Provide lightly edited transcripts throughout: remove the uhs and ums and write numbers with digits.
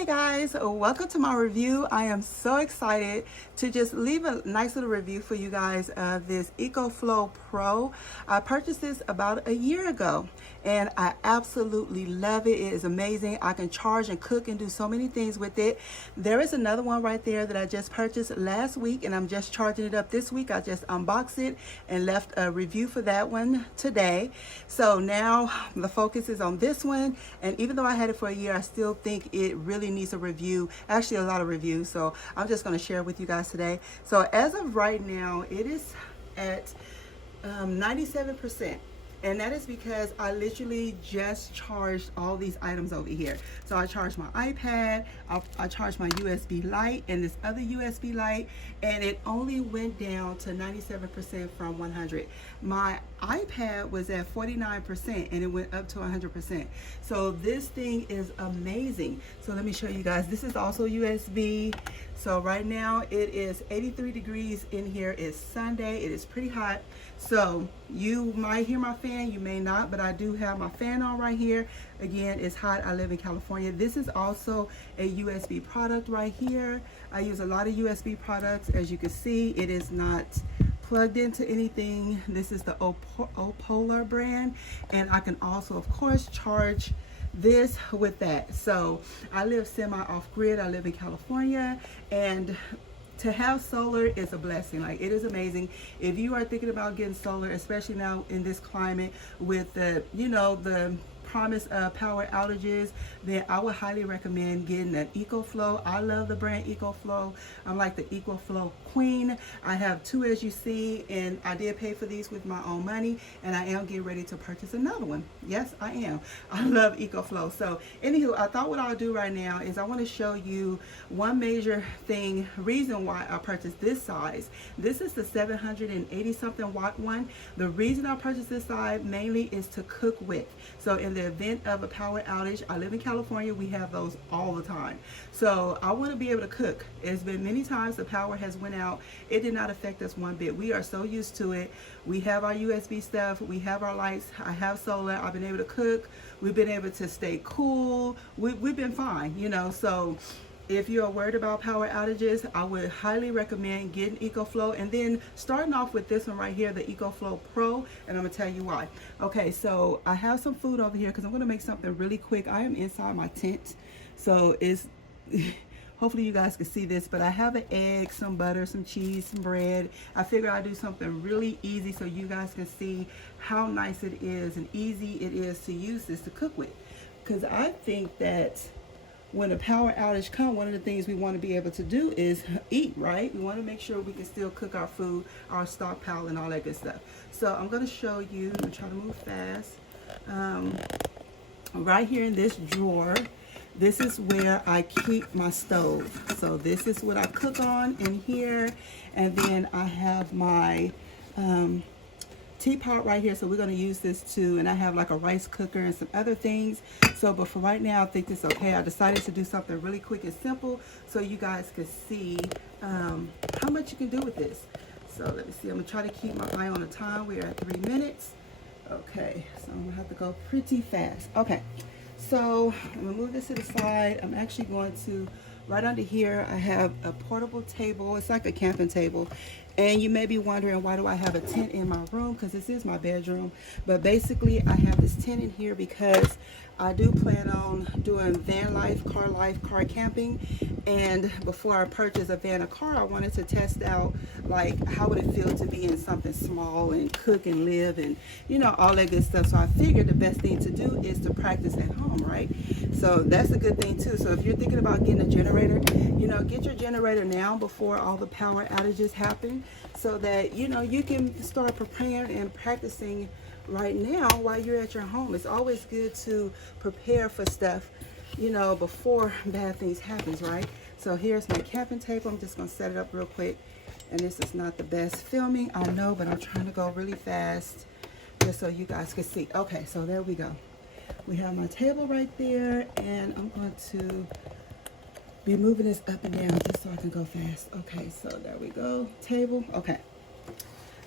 Hey guys, welcome to my review. I am so excited to just leave a nice little review for you guys of this ECOFLOW Pro. I purchased this about a year ago and I absolutely love it. It is amazing. I can charge and cook and do so many things with it. There is another one right there that I just purchased last week and I'm just charging it up this week. I just unboxed it and left a review for that one today. So now the focus is on this one, and even though I had it for a year, I still think it really needs a review, actually a lot of reviews. So I'm just going to share with you guys today. So as of right now, it is at 97%. And that is because I literally just charged all these items over here. So I charged my iPad, I charged my USB light and this other USB light, and it only went down to 97% from 100. My iPad was at 49% and it went up to 100%. So this thing is amazing. So let me show you guys. This is also USB. So right now it is 83 degrees in here. It's Sunday. It is pretty hot. So you might hear my fan, you may not, but I do have my fan on right here. Again, it's hot. I live in California. This is also a USB product right here. I use a lot of USB products. As you can see, it is not plugged into anything. This is the Opolar brand, and I can also, of course, charge this with that. So I live semi off-grid. I live in California, and to have solar is a blessing. Like, it is amazing. If you are thinking about getting solar, especially now in this climate with the, the promise of power outages, then I would highly recommend getting an ECOFLOW. I love the brand ECOFLOW. I'm like the ECOFLOW queen. I have two, as you see, and I did pay for these with my own money, and I am getting ready to purchase another one. Yes, I am. I love ECOFLOW. So anywho, I thought what I'll do right now is I want to show you one major reason why I purchased this size. This is the 780 something watt one. The reason I purchased this size mainly is to cook with. So in the event of a power outage, I live in California, we have those all the time. So I want to be able to cook. It's been many times the power has went out. It did not affect us one bit. We are so used to it. We have our USB stuff, we have our lights, I have solar, I've been able to cook, we've been able to stay cool, we've been fine, so if you're worried about power outages, I would highly recommend getting ECOFLOW, and then starting off with this one right here, the ECOFLOW Pro, and I'm gonna tell you why. Okay, so I have some food over here because I'm gonna make something really quick. I am inside my tent, so it's hopefully you guys can see this, but I have an egg, some butter, some cheese, some bread. I figured I'd do something really easy so you guys can see how nice it is and easy it is to use this to cook with. Because I think that when a power outage comes, one of the things we want to be able to do is eat, right? We want to make sure we can still cook our food, our stockpile, and all that good stuff. So I'm going to show you, I'm going to try to move fast. Right here in this drawer, this is where I keep my stove. So this is what I cook on in here. And then I have my teapot right here, so we're going to use this too, and I have like a rice cooker and some other things. So but for right now, I think it's okay. I decided to do something really quick and simple so you guys could see how much you can do with this. So let me see, I'm gonna try to keep my eye on the time. We're at 3 minutes. Okay, so I'm gonna have to go pretty fast. Okay, so I'm gonna move this to the side. I'm actually going to, right under here, I have a portable table. It's like a camping table. And you may be wondering, why do I have a tent in my room? Because this is my bedroom. But basically, I have this tent in here because I do plan on doing van life, car camping. And before I purchase a van or car, I wanted to test out, like, how would it feel to be in something small and cook and live and, all that good stuff. So I figured the best thing to do is to practice at home, right? So that's a good thing too. So if you're thinking about getting a generator, get your generator now before all the power outages happen, so that you can start preparing and practicing right now while you're at your home. It's always good to prepare for stuff, before bad things happens, right? So here's my camping table. I'm just gonna set it up real quick, and this is not the best filming, I know, but I'm trying to go really fast just so you guys can see. Okay, so there we go. We have my table right there, and I'm going to be moving this up and down just so I can go fast. Okay, so there we go, table. Okay,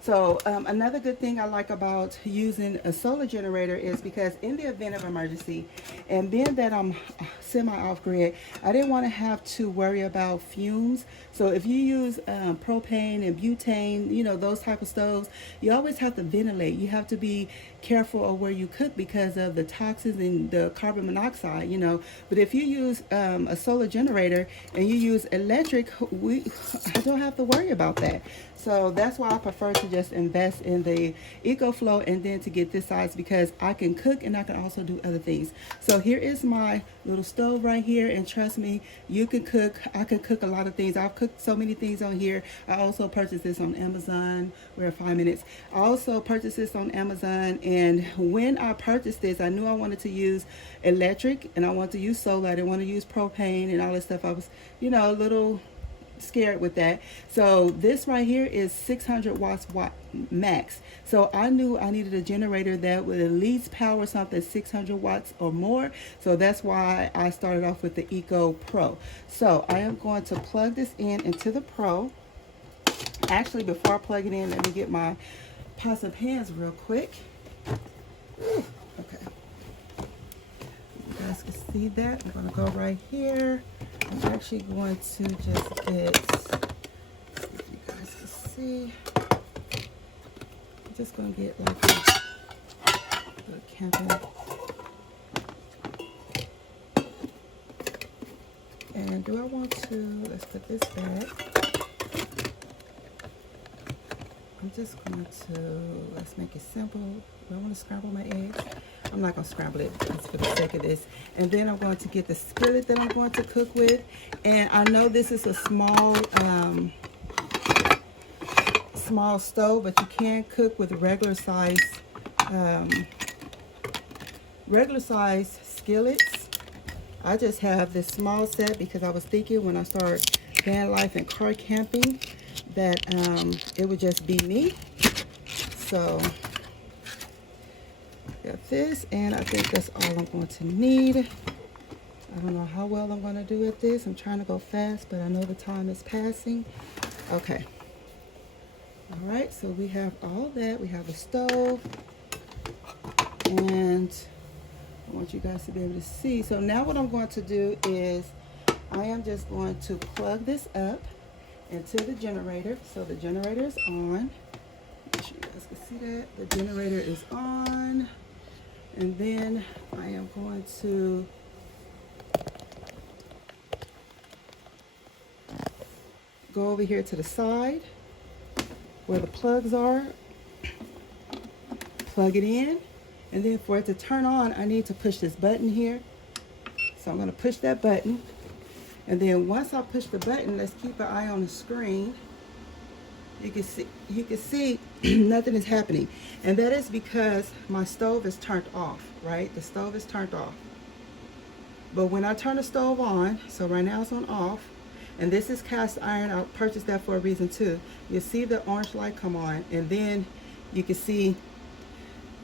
So another good thing I like about using a solar generator is because in the event of emergency, and being that I'm semi off grid, I didn't want to have to worry about fumes. So if you use propane and butane, you know, those type of stoves, you always have to ventilate. You have to be careful of where you cook because of the toxins and the carbon monoxide, you know. But if you use a solar generator and you use electric, I don't have to worry about that. So that's why I prefer to just invest in the EcoFlow and then to get this size, because I can cook and I can also do other things. So here is my little stove right here, and trust me, you can cook. I can cook a lot of things. I've cooked so many things on here. I also purchased this on Amazon. We're at 5 minutes. I also purchased this on Amazon, and when I purchased this, I knew I wanted to use electric and I wanted to use solar. I didn't want to use propane and all this stuff. I was, you know, a little scared with that. So this right here is 600 watts max. So I knew I needed a generator that would at least power something 600 watts or more. So that's why I started off with the Eco Pro. So I am going to plug this in into the Pro. Actually, before I plug it in, let me get my pots and pans real quick. Ooh, okay. You guys can see that. I'm going to go right here. I'm actually going to just get, if you guys can see, I'm just going to get like a camping. And do I want to, let's put this back. I'm just going to, let's make it simple. Do I want to scramble my eggs? I'm not going to scramble it just for the sake of this. And then I'm going to get the skillet that I'm going to cook with. And I know this is a small small stove, but you can cook with regular size skillets. I just have this small set because I was thinking when I start van life and car camping that it would just be me. So got this, and I think that's all I'm going to need. I don't know how well I'm going to do at this. I'm trying to go fast, but I know the time is passing. Okay. All right, so we have all that. We have a stove, and I want you guys to be able to see. So now what I'm going to do is I am just going to plug this up into the generator. So the generator is on. Make sure you guys can see that. The generator is on. And then I am going to go over here to the side where the plugs are, plug it in, and then for it to turn on, I need to push this button here. So I'm going to push that button, and then once I push the button, let's keep an eye on the screen. You can see nothing is happening, and that is because my stove is turned off, right? The stove is turned off. But when I turn the stove on, so right now it's on off, and this is cast iron. I purchased that for a reason too. You see the orange light come on, and then you can see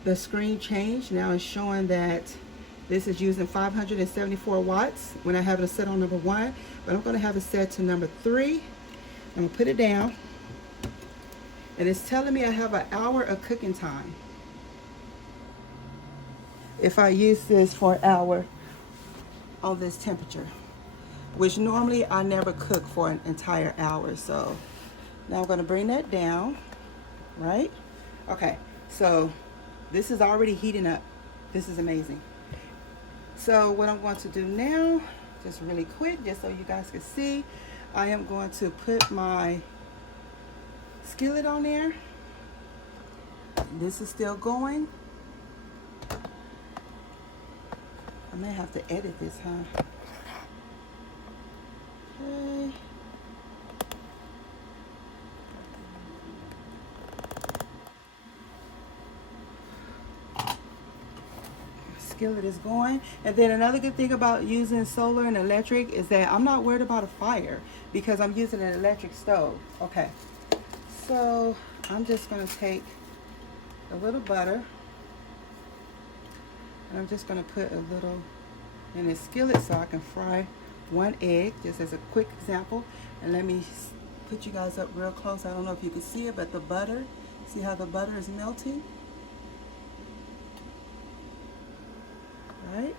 the screen change. Now it's showing that this is using 574 watts when I have it set on number 1, but I'm going to have it set to number 3. I'm going to put it down, and it's telling me I have an hour of cooking time if I use this for an hour on this temperature, which normally I never cook for an entire hour. So now I'm going to bring that down, right? Okay, so this is already heating up. This is amazing. So what I'm going to do now, just really quick, just so you guys can see, I am going to put my skillet on there. This is still going. I may have to edit this, huh? Okay. Skillet is going. And then another good thing about using solar and electric is that I'm not worried about a fire because I'm using an electric stove. Okay, so I'm just going to take a little butter, and I'm just going to put a little in this skillet so I can fry 1 egg, just as a quick example. And let me put you guys up real close. I don't know if you can see it, but the butter See how the butter is melting? Right?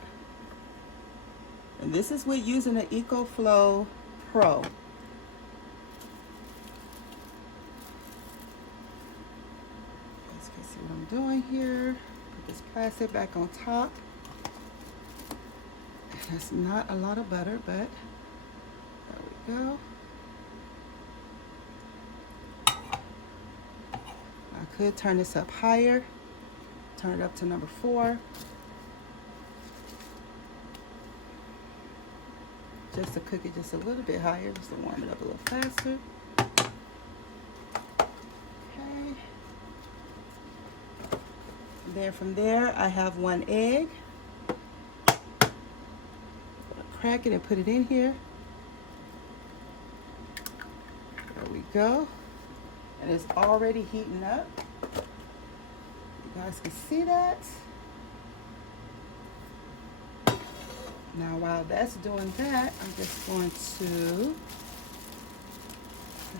And this is with using the ECOFLOW Pro. Let's see what I'm doing here. Put this plastic back on top. That's not a lot of butter, but there we go. I could turn this up higher. Turn it up to number 4. Just to cook it just a little bit higher, just to warm it up a little faster. Okay. And then from there, I have 1 egg. Crack it and put it in here. There we go. And it's already heating up. You guys can see that. Now while that's doing that, I'm just going to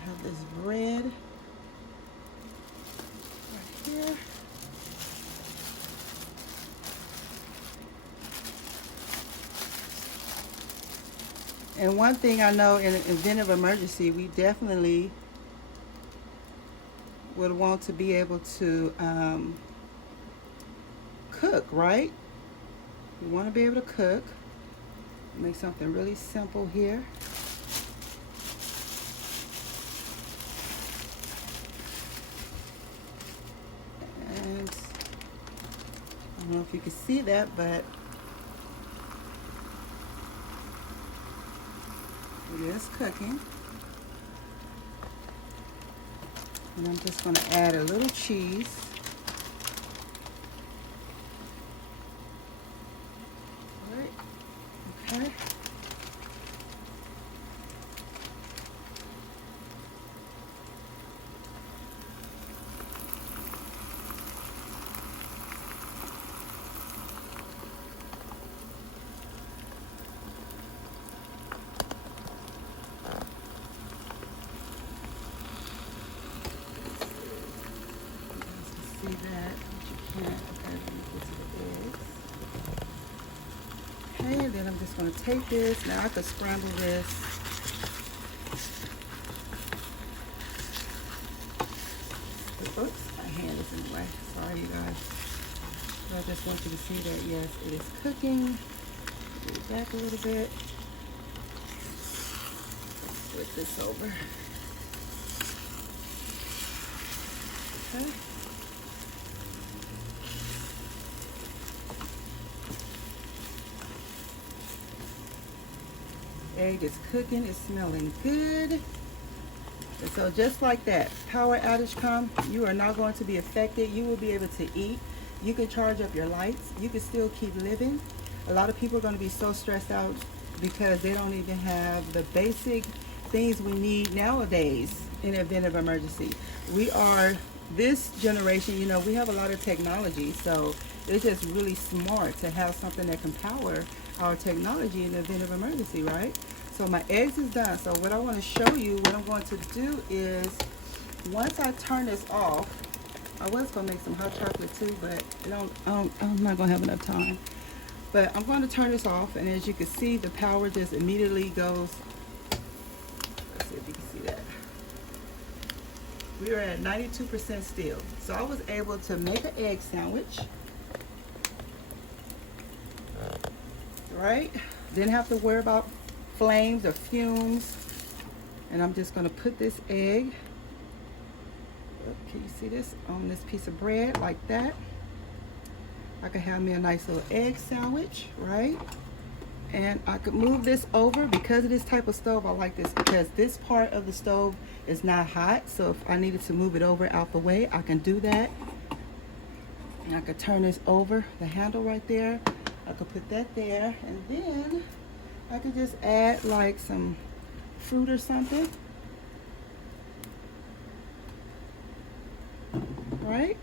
have this bread right here. And one thing I know, in an event of emergency, we definitely would want to be able to cook, right? We want to be able to cook. Make something really simple here. And I don't know if you can see that, but it is cooking. And I'm just going to add a little cheese. All right. Okay. See that, but you can't. Okay, let me get to the eggs. Okay, and then I'm just going to take this. Now I could scramble this. Oops, my hand is in the way. Sorry, you guys. So I just want you to see that, yes, it is cooking. Move it back a little bit. Flip this over. Okay. Egg is cooking, it's smelling good. And so just like that, power outage come, you are not going to be affected. You will be able to eat. You can charge up your lights. You can still keep living. A lot of people are going to be so stressed out because they don't even have the basic things we need nowadays in the event of emergency. We are, this generation, you know, we have a lot of technology, so it's just really smart to have something that can power our technology in the event of emergency, right? So my eggs is done. So what I want to show you, what I'm going to do is, once I turn this off, I was going to make some hot chocolate too, but I'm not going to have enough time. But I'm going to turn this off, and as you can see, the power just immediately goes. Let's see if you can see that. We are at 92% still. So I was able to make an egg sandwich. Right? Didn't have to worry about flames or fumes. And I'm just going to put this egg, can you see this, on this piece of bread like that. I could have me a nice little egg sandwich, right? And I could move this over. Because of this type of stove, I like this because this part of the stove is not hot. So if I needed to move it over out the way, I can do that. And I could turn this over, the handle right there. I could put that there, and then I could just add like some fruit or something, right?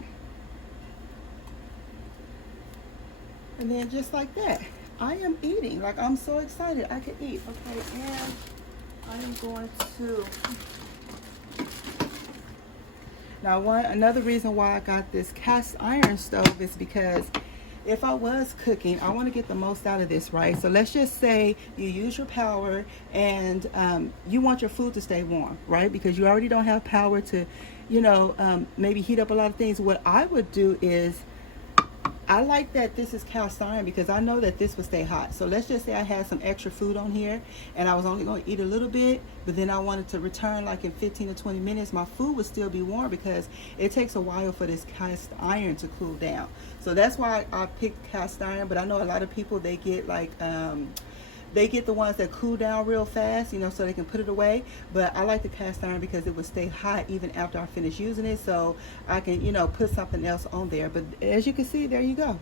And then just like that, I am eating. Like, I'm so excited I could eat. Okay, and I am going to, Now, another reason why I got this cast iron stove is because if I was cooking, I want to get the most out of this, right? So let's just say you use your power and you want your food to stay warm, right? Because you already don't have power to, maybe heat up a lot of things. What I would do is, I like that this is cast iron because I know that this will stay hot. So let's just say I had some extra food on here and I was only going to eat a little bit, but then I wanted to return like in 15 to 20 minutes. My food would still be warm because it takes a while for this cast iron to cool down. So that's why I picked cast iron, but I know a lot of people, they get like they get the ones that cool down real fast, so they can put it away. But I like the cast iron because it would stay hot even after I finish using it, so I can, put something else on there. But as you can see, there you go.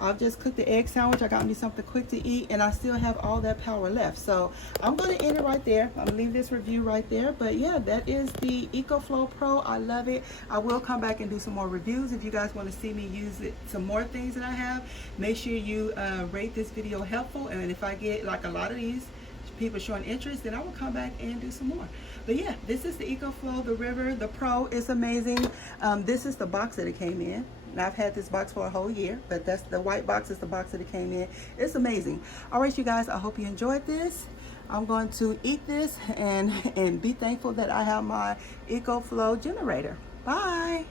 I've just cooked the egg sandwich. I got me something quick to eat, and I still have all that power left. So I'm going to end it right there. I'm going to leave this review right there. But yeah, that is the EcoFlow Pro. I love it. I will come back and do some more reviews. If you guys want to see me use it, some more things that I have, make sure you rate this video helpful. And if I get like a lot of these people showing interest, then I will come back and do some more. But yeah, this is the EcoFlow, the River, the Pro. It's amazing. This is the box that it came in. Now, I've had this box for a whole year, but that's the white box is the box that it came in. It's amazing. All right, you guys, I hope you enjoyed this. I'm going to eat this and be thankful that I have my EcoFlow generator. Bye.